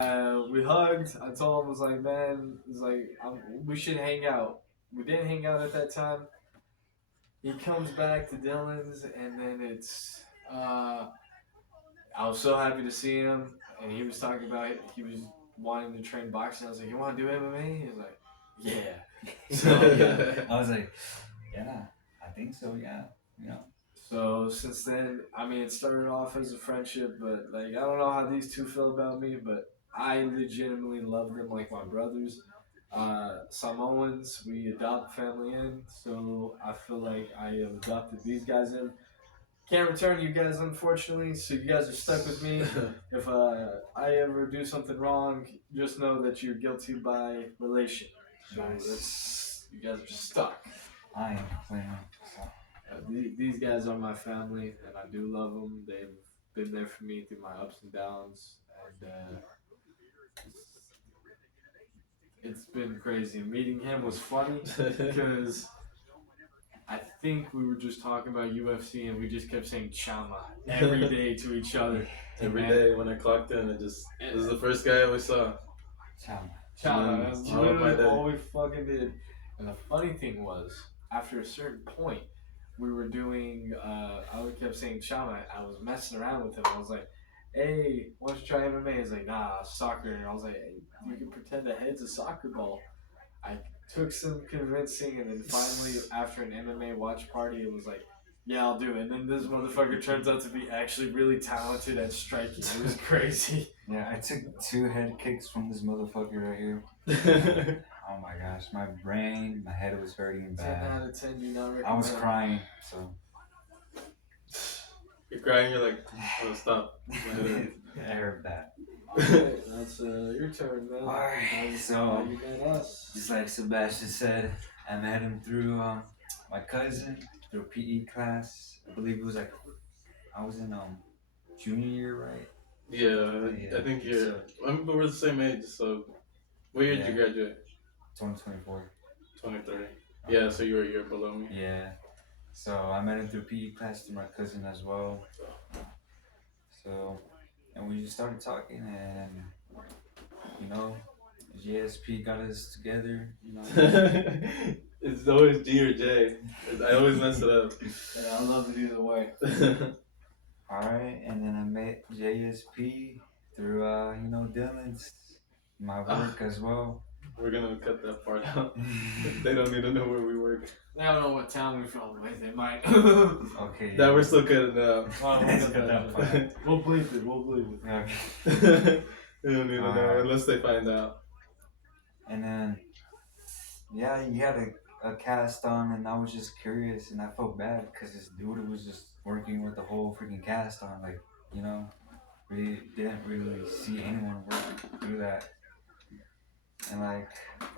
We hugged. I told him, I was like, man, it's like we should hang out. We didn't hang out at that time. He comes back to Dylan's, and then I was so happy to see him, and he was talking about it. He was wanting to train boxing. I was like, you want to do MMA? He was like, yeah. So yeah. I was like, yeah, I think so. Yeah, you know. So since then, I mean, it started off as a friendship, but like I don't know how these two feel about me, but I legitimately love them like my brothers. Samoans, we adopt family in, so I feel like I have adopted these guys in. Can't return you guys, unfortunately, so you guys are stuck with me. If I ever do something wrong, just know that you're guilty by relation. So that's you guys are stuck. I am playing. So. These guys are my family, and I do love them. They've been there for me through my ups and downs, and it's been crazy. Meeting him was funny because I think we were just talking about UFC, and we just kept saying "chama" every day to each other. Every day when I clocked in, this is the first guy we saw. Chama. Chama. That's literally all we fucking did. And the funny thing was, after a certain point, we were doing. I kept saying "chama." I was messing around with him. I was like, "Hey, why don't you try MMA?" He's like, "Nah, soccer." And I was like, "Hey, you can pretend the head's a soccer ball." I took some convincing, and then finally, after an MMA watch party, it was like, yeah, I'll do it. And then this motherfucker turns out to be actually really talented at striking. It was crazy. Yeah, I took 2 head kicks from this motherfucker right here. Oh my gosh, my brain, my head was hurting bad. 10 out of 10, do not recommend. I was crying, so. You're crying, you're like, oh, stop. I heard that. Alright, that's your turn, man. Alright, so, you met us. just like Sebastian said, I met him through my cousin, through a PE class. I believe it was like, I was in junior year, right? Yeah, I think you're. We're the same age, so. What year did you graduate? 2024. 2030. Yeah, so you were a year below me. Yeah. So I met him through PE class through my cousin as well. So, and we just started talking, and you know, GSP got us together. You know. It's always G or J. I always mess it up. Yeah, I love it either way. Alright, and then I met JSP through Dylan's, my work as well. We're gonna cut that part out. They don't need to know where we work. They don't know what town we're from, right? They might. Okay. That we're still cutting out. We'll bleep it. We'll bleep it. Okay. They don't need to know unless they find out. And then, yeah, you had a cast on, and I was just curious, and I felt bad because this dude was just working with the whole freaking cast on, like, you know, we didn't really see anyone work through that. And like,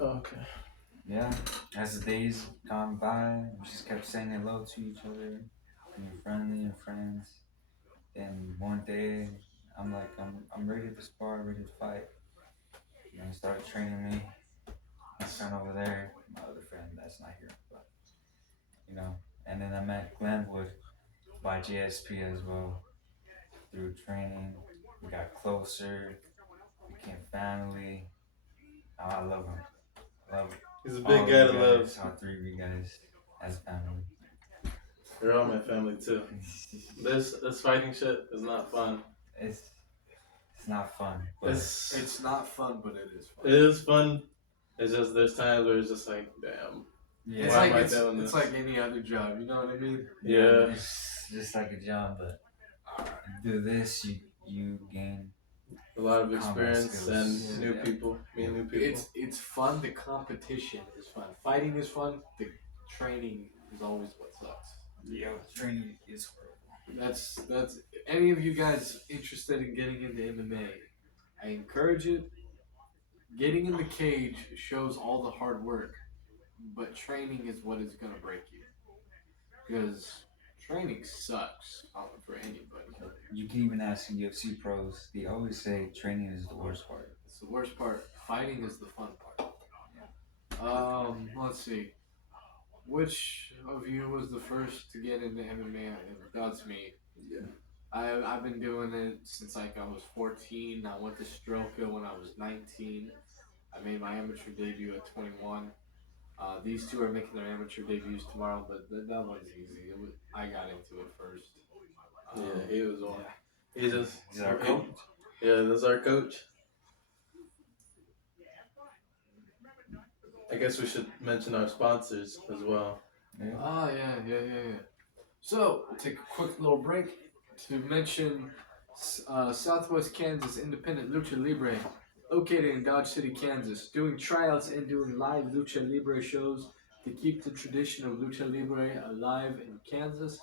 okay. Yeah, as the days gone by, we just kept saying hello to each other, being friendly and friends. And one day, I'm like, I'm ready to spar, ready to fight. And he started training me. My friend over there, my other friend that's not here, but you know. And then I met Glenwood by JSP as well. Through training, we got closer, became family. Oh, I love him. Love him. He's a big guy to love. All 3 of you guys as family. You're all my family too. This fighting shit is not fun. It's not fun. But it's not fun, but it is fun. It is fun. It's just there's times where it's just like, damn. Yeah. It's like any other job. You know what I mean? Yeah. It's just like a job, but you do this, you gain a lot of experience and new people. Meet new people. It's fun. The competition is fun. Fighting is fun. The training is always what sucks. Yeah, training is horrible. That's any of you guys interested in getting into MMA, I encourage it. Getting in the cage shows all the hard work, but training is what is gonna break you. Because training sucks for anybody. You can even ask UFC pros. They always say training is the worst part. It's the worst part. Fighting is the fun part. Let's see. Which of you was the first to get into MMA? That's me. Yeah. I've been doing it since like I was 14. I went to Stroka when I was 19. I made my amateur debut at 21. These two are making their amateur debuts tomorrow, but that one's easy. I got into it first. Yeah, he was one. Yeah. He's our coach. Yeah, that's our coach. I guess we should mention our sponsors as well. Yeah. So, we'll take a quick little break to mention Southwest Kansas Independent Lucha Libre, located in Dodge City, Kansas, doing tryouts and doing live Lucha Libre shows to keep the tradition of Lucha Libre alive in Kansas.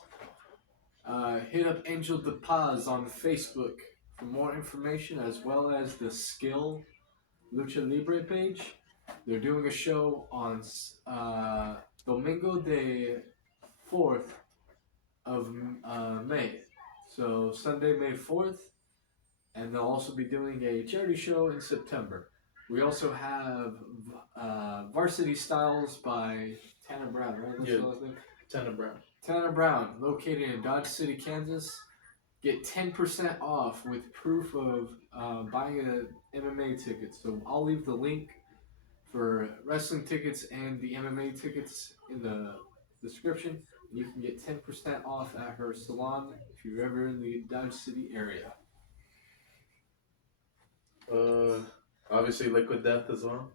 Hit up Angel de Paz on Facebook for more information, as well as the Skill Lucha Libre page. They're doing a show on Domingo de 4th of May. So Sunday, May 4th. And they'll also be doing a charity show in September. We also have Varsity Styles by Tanner Brown, right? That's his name? Tanner Brown. Tanner Brown, located in Dodge City, Kansas. Get 10% off with proof of buying an MMA ticket. So I'll leave the link for wrestling tickets and the MMA tickets in the description. You can get 10% off at her salon if you're ever in the Dodge City area. Obviously Liquid Death as well.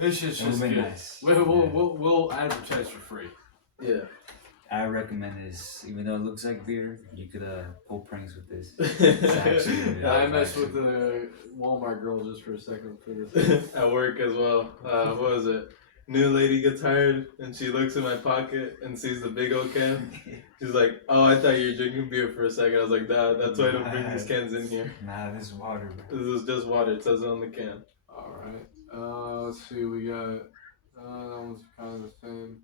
This is just good. Nice. We'll advertise for free. Yeah. I recommend this. Even though it looks like beer, you could pull pranks with this. It's actually, I messed with the Walmart girl just for a second for this. At work as well. What was it? New lady gets hired and she looks in my pocket and sees the big old can. She's like, "Oh, I thought you were drinking beer for a second." I was like, "Nah, that's why I don't bring these cans in here." Nah, this is water, bro. This is just water. It says it on the can. Alright. Let's see. We got... that one's kind of the same.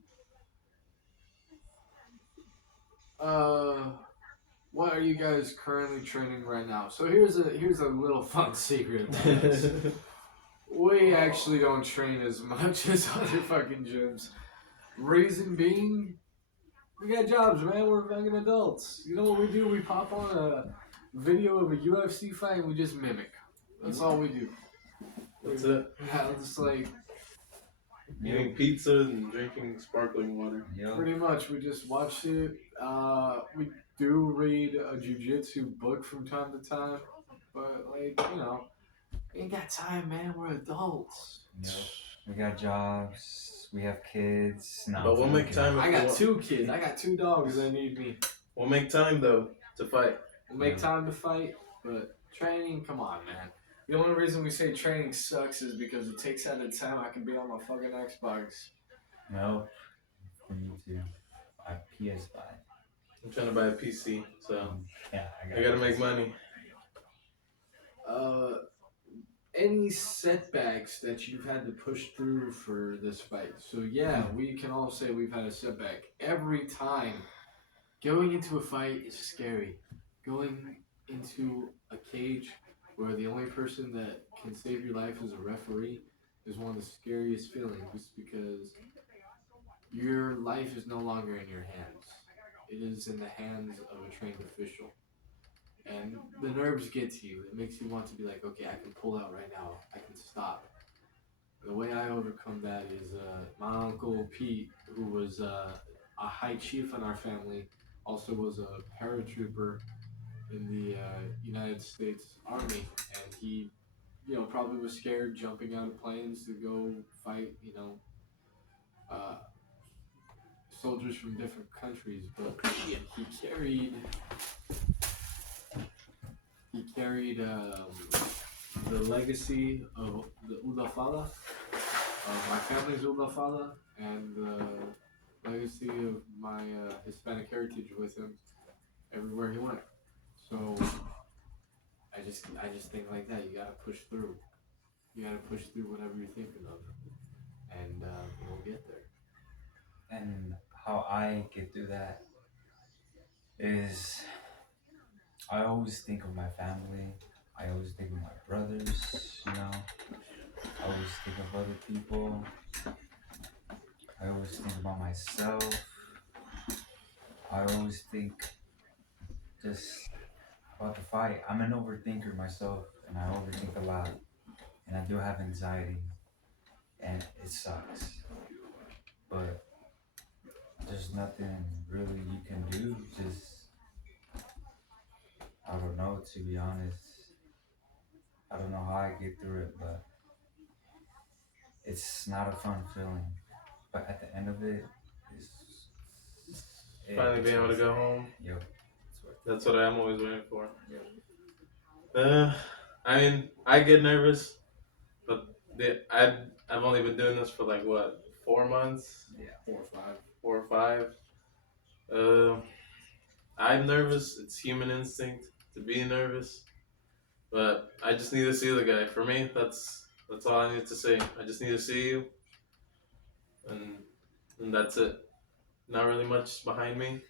What are you guys currently training right now? So here's a little fun secret about us. We actually don't train as much as other fucking gyms. Reason being, we got jobs, man. We're fucking adults. You know what we do? We pop on a video of a UFC fight and we just mimic. That's all we do. That's it. Yeah, just like eating pizza and drinking sparkling water. Yep. Pretty much, we just watch it. We do read a jiu-jitsu book from time to time, but like, you know, we ain't got time, man. We're adults. Yep. We got jobs. We have kids. No, but we'll make time. I got 2 kids. I got 2 dogs that need me. We'll make time though to fight. We'll make time to fight, but training, come on, man. The only reason we say training sucks is because it takes out the time I can be on my fucking Xbox. No, for me too. I PS5. I'm trying to buy a PC, so yeah, I gotta make money. Any setbacks that you've had to push through for this fight? So yeah, we can all say we've had a setback. Every time going into a fight is scary. Going into a cage where the only person that can save your life is a referee is one of the scariest feelings, because your life is no longer in your hands. It is in the hands of a trained official. And the nerves get to you. It makes you want to be like, okay, I can pull out right now. I can stop. The way I overcome that is my uncle Pete, who was a high chief in our family, also was a paratrooper in the United States Army, and he, you know, probably was scared jumping out of planes to go fight, you know, soldiers from different countries, but he carried the legacy of the Ulafala, of my family's Ulafala, and the legacy of my Hispanic heritage with him everywhere he went. So I just think like that. You gotta push through. You gotta push through whatever you're thinking of, and we'll get there. And how I get through that is I always think of my family. I always think of my brothers, you know. I always think of other people. I always think about myself. I always think just about the fight. I'm an overthinker myself, and I overthink a lot, and I do have anxiety, and it sucks. But there's nothing really you can do. Just I don't know. To be honest, I don't know how I get through it, but it's not a fun feeling. But at the end of it, it's Finally being able to go home. Yep. That's what I'm always waiting for. I mean, I get nervous, but I've only been doing this for like what, 4 months? Yeah, 4 or 5. 4 or 5. I'm nervous. It's human instinct to be nervous, but I just need to see the guy. For me, that's all I need to see. I just need to see you, and that's it. Not really much behind me.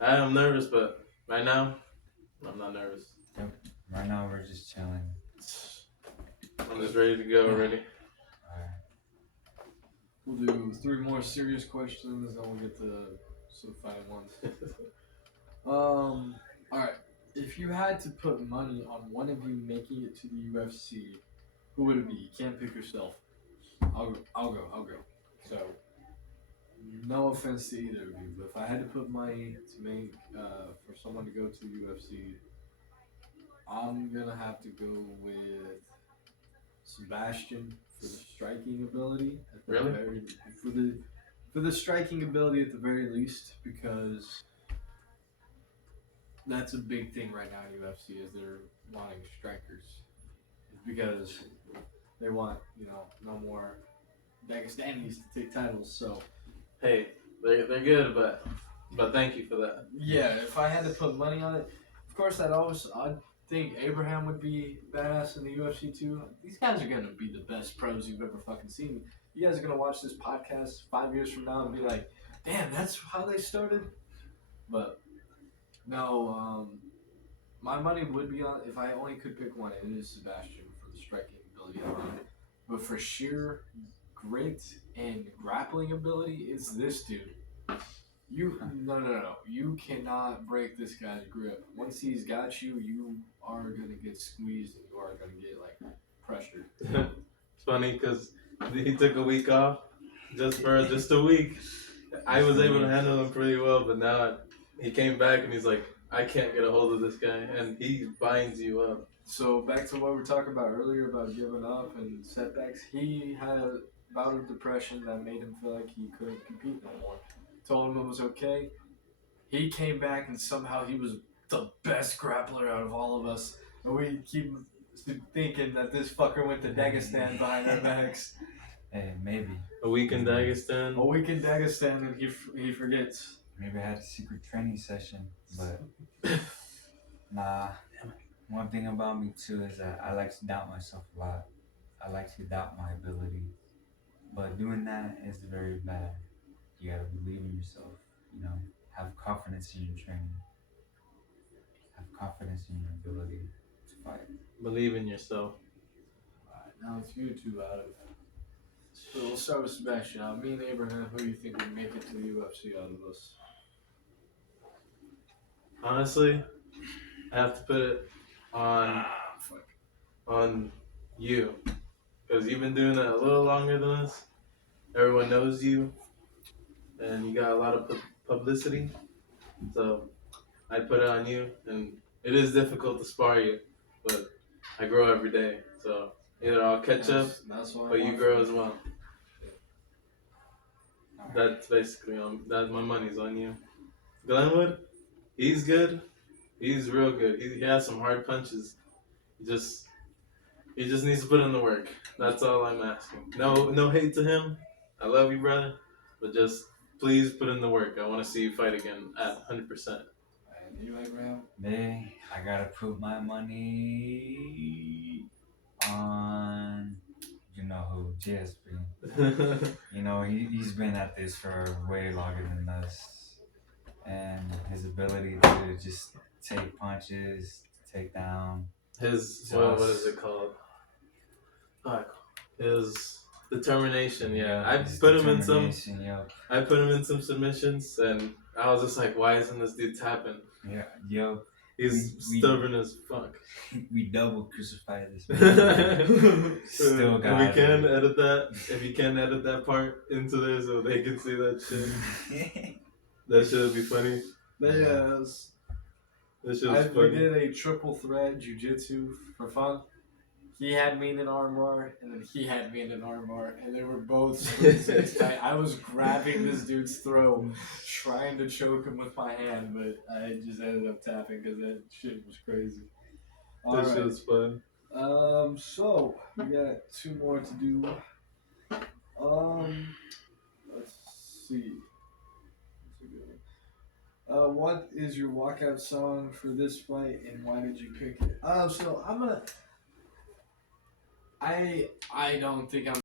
I am nervous, but right now, I'm not nervous. Yep. Right now, we're just chilling. I'm just ready to go already. Alright. We'll do 3 more serious questions, then we'll get to some funny ones. Alright. If you had to put money on one of you making it to the UFC, who would it be? You can't pick yourself. I'll go. So, no offense to either of you, but if I had to put money to make for someone to go to the UFC, I'm gonna have to go with Sebastian for the striking ability. Really? For the striking ability at the very least, because that's a big thing right now in UFC is they're wanting strikers. Because they want, no more Dagestanis to take titles. So Hey, they're good, but thank you for that. yeah, if I had to put money on it, of course I'd think Abraham would be badass in the UFC too. These guys are gonna be the best pros you've ever fucking seen. You guys are gonna watch this podcast 5 years from now and be like, damn, that's how they started. But no, my money would be on, if I only could pick one, it is Sebastian for the striking ability. But for sheer grit and grappling ability, it's this dude. No. You cannot break this guy's grip. Once he's got you, you are gonna get squeezed and you are gonna get like pressured. It's funny because he took a week off just a week. I was able to handle him pretty well, but now he came back and he's like, I can't get a hold of this guy, and he binds you up. So back to what we were talking about earlier about giving up and setbacks. He had a bout of depression that made him feel like he couldn't compete no more. Told him it was okay. He came back and somehow he was the best grappler out of all of us. And we keep thinking that this fucker went to Dagestan behind our backs. Hey, maybe. A week in Dagestan. And he forgets. Maybe I had a secret training session, but nah. One thing about me too is that I like to doubt myself a lot. I like to doubt my ability, but doing that is very bad. You gotta believe in yourself. Have confidence in your training. Have confidence in your ability to fight. Believe in yourself. Alright, now it's you two out of. So we'll start with Sebastian. Me and Abraham, who do you think would make it to the UFC out of us? Honestly, I have to put it on you, because you've been doing it a little longer than us. Everyone knows you, and you got a lot of publicity. So I put it on you, and it is difficult to spar you, but I grow every day. So either I'll catch up, but you grow as well. That's basically that. My money's on you. Glenwood, he's good. He's real good. He has some hard punches. He just needs to put in the work. That's all I'm asking. No hate to him. I love you, brother, but just please put in the work. I want to see you fight again at 100%. And you, Abraham? Me, I gotta put my money on, who, GSP. He's been at this for way longer than us, and his ability to just take punches, take down. His what is it called? His determination. Yeah, I put him in some. Yep. I put him in some submissions, and I was just like, why isn't this dude tapping? Yeah, yo, He's stubborn as fuck. we double crucified this man. Still got if we can edit that, if you can edit that part into there so they can see that shit, that shit would be funny. Yes. That shit was funny. We did a triple threat jujitsu for fun. He had me in an armbar, and then he had me in an armbar, and they were both squeezing tight. I was grabbing this dude's throat, trying to choke him with my hand, but I just ended up tapping because that shit was crazy. That shit was fun. So we got 2 more to do. Let's see. What is your walkout song for this fight, and why did you pick it? So I'm gonna. I don't think I'm